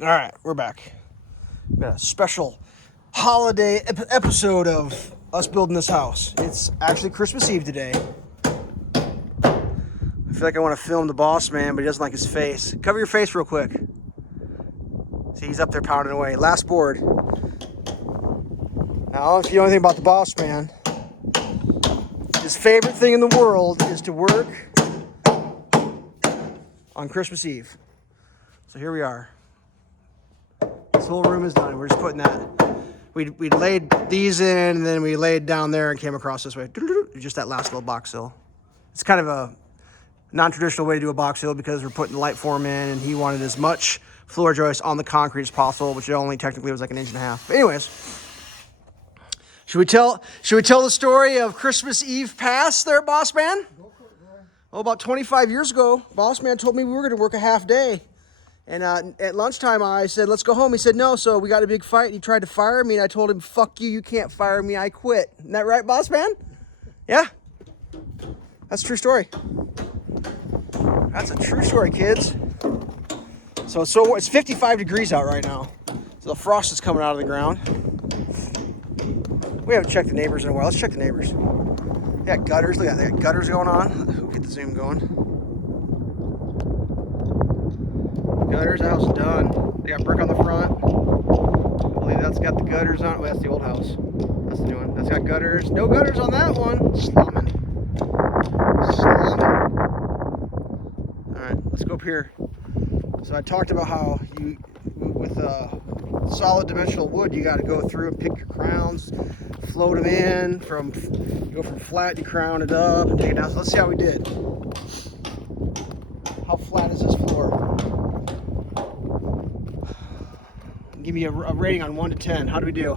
All right, we're back. We got a special holiday episode of us building this house. It's actually Christmas Eve today. I feel like I want to film the boss man, but he doesn't like his face. Cover your face real quick. See, he's up there pounding away. Last board. Now, if you know anything about the boss man, his favorite thing in the world is to work on Christmas Eve. So here we are. This whole room is done. We're just putting that. We laid these in, and then we laid down there and came across this way. Just that last little box hill. It's kind of a non-traditional way to do a box hill because we're putting the light form in, and he wanted as much floor joist on the concrete as possible, which it only technically was like 1.5 inches. But anyways, should we tell the story of Christmas Eve past there, boss man? Oh, about 25 years ago, boss man told me we were going to work a half day. And at lunchtime, I said, let's go home. He said, no, so we got a big fight. He tried to fire me, and I told him, fuck you, you can't fire me, I quit. Isn't that right, boss man? Yeah? That's a true story. That's a true story, kids. So it's 55 degrees out right now. So the frost is coming out of the ground. We haven't checked the neighbors in a while. Let's check the neighbors. They got gutters. Look at that. They got gutters going on. Get the zoom going. Gutters, the house is done. They got brick on the front. I believe that's got the gutters on it. Oh, that's the old house. That's the new one. That's got gutters. No gutters on that one. Slumming. Alright, let's go up here. So I talked about how you, with solid dimensional wood, you got to go through and pick your crowns, float them in, you go from flat, you crown it up, and take it down. So let's see how we did. How flat is this floor? Give me a rating on 1 to 10. How do we do?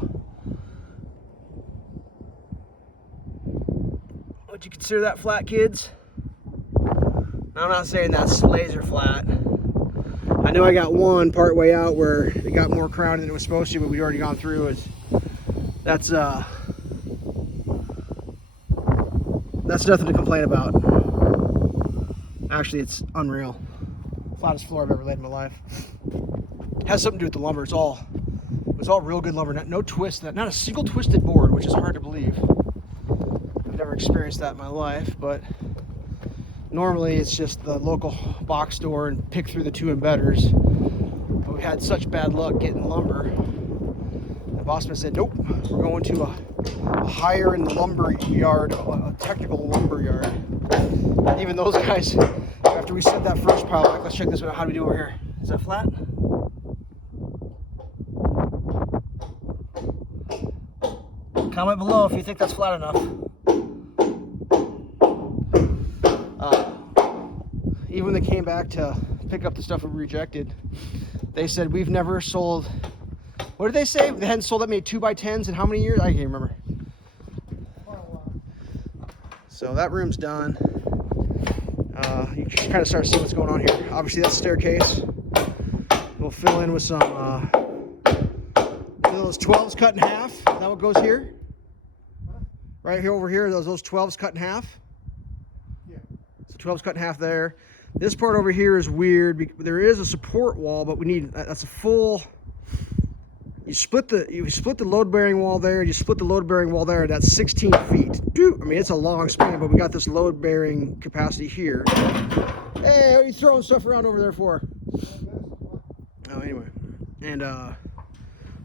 Would you consider that flat, kids? I'm not saying that's laser flat. I know I got one part way out where it got more crown than it was supposed to, but we'd already gone through it. That's nothing to complain about. Actually, it's unreal. Flattest floor I've ever laid in my life. Has something to do with the lumber. It's all real good lumber. No twist. Not a single twisted board, which is hard to believe. I've never experienced that in my life, but normally it's just the local box store and pick through the 2 embedders. But we had such bad luck getting lumber. The bossman said, nope, we're going to a higher end lumber yard, a technical lumber yard. And even those guys, after we set that first pile, like, let's check this one out. How do we do over here? Is that flat? Comment below if you think that's flat enough. Even when they came back to pick up the stuff we rejected, they said, we've never sold, what did they say? They hadn't sold that many 2x10s in how many years? I can't remember. So that room's done. You can kind of start seeing what's going on here. Obviously that's staircase. We'll fill in with some, those 12s cut in half. Is that what goes here? Right here, over here, those 12s cut in half. Yeah. So 12s cut in half there. This part over here is weird. There is a support wall, but we need, that's a full, you split the load bearing wall there, you split the load bearing wall there, that's 16 feet. Dude, I mean, it's a long span, but we got this load bearing capacity here. Hey, what are you throwing stuff around over there for? Oh, anyway. And,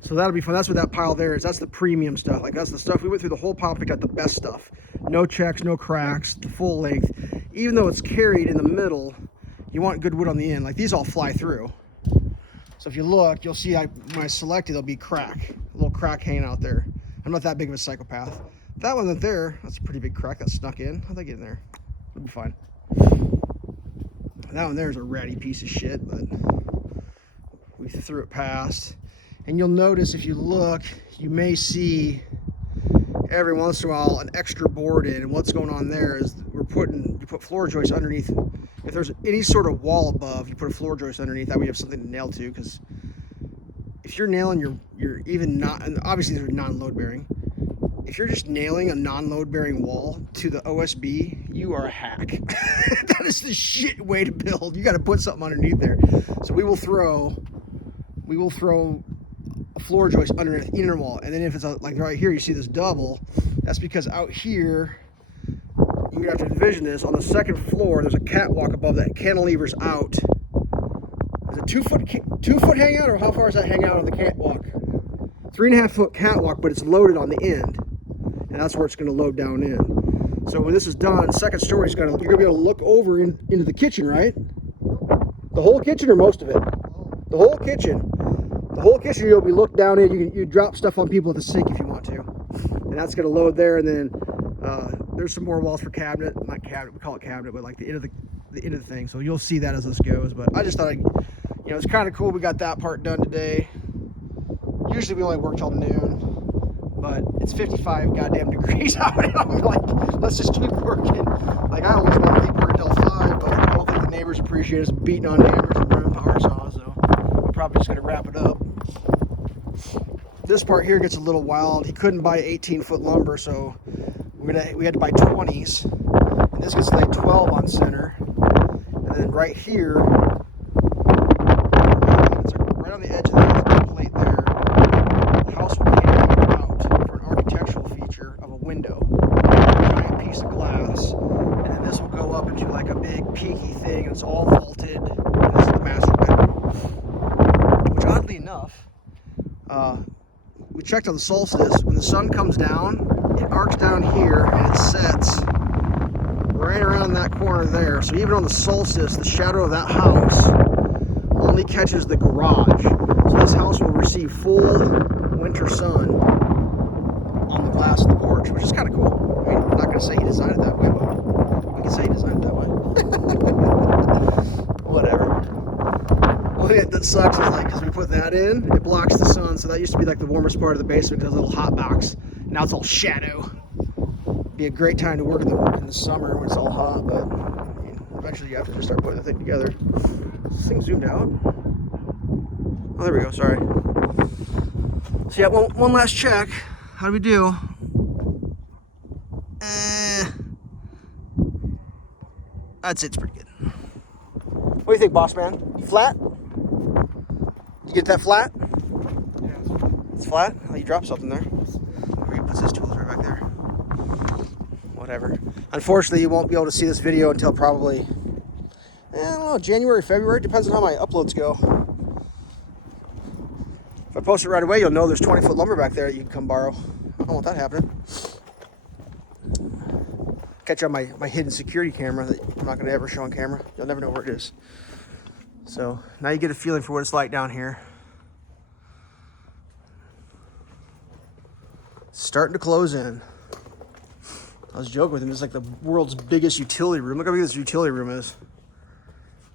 so that'll be fun. That's what that pile there is. That's the premium stuff. Like, that's the stuff. We went through the whole pile, picked out the best stuff. No checks, no cracks, the full length. Even though it's carried in the middle, you want good wood on the end. Like, these all fly through. So if you look, you'll see when I select it, there'll be crack. A little crack hanging out there. I'm not that big of a psychopath. That one there, that's a pretty big crack that snuck in. How'd that get in there? It'll be fine. That one there is a ratty piece of shit, but we threw it past. And you'll notice if you look, you may see every once in a while an extra board in. And what's going on there is you put floor joists underneath. If there's any sort of wall above, you put a floor joist underneath. That way you have something to nail to. Because if you're nailing you're even not, and obviously they're non-load bearing. If you're just nailing a non-load bearing wall to the OSB, you are a hack. That is the shit way to build. You got to put something underneath there. So we we will throw a floor joist underneath the inner wall. And then if it's like right here, you see this double, that's because out here, you're gonna have to envision this, on the second floor, there's a catwalk above that, cantilevers out. Is it 2 foot hangout, or how far is that hangout on the catwalk? 3.5 foot catwalk, but it's loaded on the end. And that's where it's gonna load down in. So when this is done, second story is you're gonna be able to look over into the kitchen, right? The whole kitchen or most of it? The whole kitchen. The whole kitchen you'll be looked down in. You drop stuff on people at the sink if you want to. And that's gonna load there, and then there's some more walls for cabinet. Not cabinet, we call it cabinet, but like the end of the thing. So you'll see that as this goes. But I just thought, it's kind of cool we got that part done today. Usually we only work till noon, but it's 55 goddamn degrees out, and I'm like, let's just keep working. Like, I almost want to keep working till 5, but I don't think the neighbors appreciate us beating on hammers and running power saws, so we're probably just gonna wrap it up. This part here gets a little wild. He couldn't buy 18-foot lumber, so we had to buy 20s, and this gets laid 12 on center, and then right here, it's right on the edge of the plate there. The house will cantilever out for an architectural feature of a window, a giant piece of glass, and then this will go up into like a big peaky thing, and it's all vaulted, and this is the master bedroom. Which, oddly enough, we checked on the solstice. When the sun comes down, it arcs down here and it sets right around that corner there. So even on the solstice, the shadow of that house only catches the garage. So this house will receive full winter sun on the glass of the porch, which is kind of cool. I mean, I'm not going to say he designed it that way, but we can say he designed it that way. Whatever. One thing that sucks is, like, because we put that in, it blocks the sun. So that used to be like the warmest part of the basement, because a little hot box. Now it's all shadow. Be a great time to work in the summer when it's all hot, but I mean, eventually you have to just start putting the thing together. Is this thing zoomed out? Oh, there we go. Sorry. So yeah, one last check. How do we do? That's it. It's pretty good. What do you think, boss man? Flat? You get that flat? Yeah. It's flat? Oh, you dropped something there. Or he puts his tools right back there. Whatever. Unfortunately, you won't be able to see this video until probably, I don't know, January, February. Depends on how my uploads go. If I post it right away, you'll know there's 20-foot lumber back there that you can come borrow. I don't want that happening. Catch on my hidden security camera that I'm not going to ever show on camera. You'll never know where it is. So now you get a feeling for what it's like down here. It's starting to close in. I was joking with him. It's like the world's biggest utility room. Look how big this utility room is.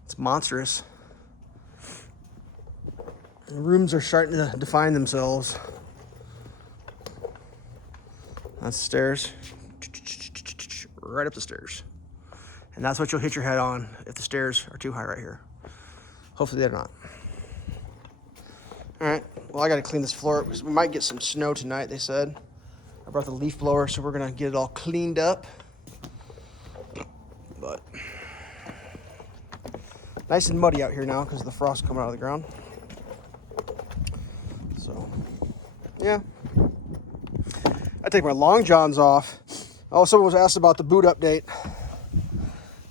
It's monstrous. The rooms are starting to define themselves. That's the stairs. Right up the stairs. And that's what you'll hit your head on if the stairs are too high right here. Hopefully they're not. All right, well, I gotta clean this floor because we might get some snow tonight, they said. I brought the leaf blower, so we're gonna get it all cleaned up. But nice and muddy out here now because of the frost coming out of the ground. So, yeah. I take my long johns off. Oh, someone was asked about the boot update.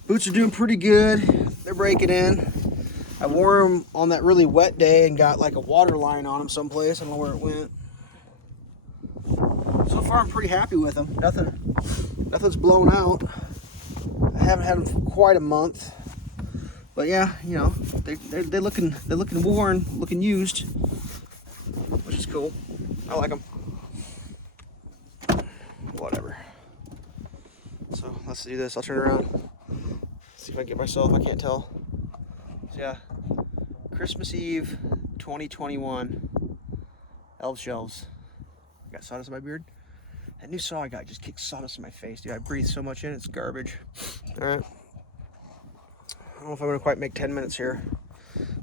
Boots are doing pretty good. They're breaking in. I wore them on that really wet day and got like a water line on them someplace. I don't know where it went. So far, I'm pretty happy with them. Nothing's blown out. I haven't had them for quite a month. But yeah, you know, they're looking worn, looking used, which is cool. I like them. Whatever. So let's do this. I'll turn around. See if I can get myself. I can't tell. So yeah, Christmas Eve 2021. Elf shelves. Got sawdust in my beard. That new saw I got just kicked sawdust in my face, dude. I breathe so much in, it's garbage. All right. I don't know if I'm gonna quite make 10 minutes here.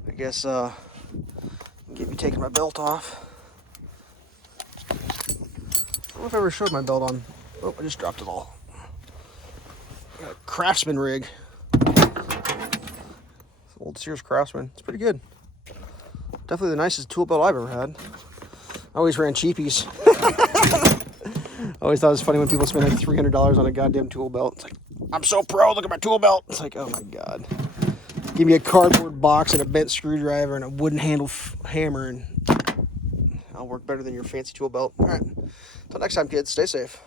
I guess get me taking my belt off. I don't know if I ever showed my belt on. Oh, I just dropped it all. Got a Craftsman rig. It's old Sears Craftsman. It's pretty good. Definitely the nicest tool belt I've ever had. I always ran cheapies. I always thought it was funny when people spend like $300 on a goddamn tool belt. It's like, I'm so pro, look at my tool belt. It's like, oh my God. Give me a cardboard box and a bent screwdriver and a wooden handle hammer, and I'll work better than your fancy tool belt. All right. Until next time, kids, stay safe.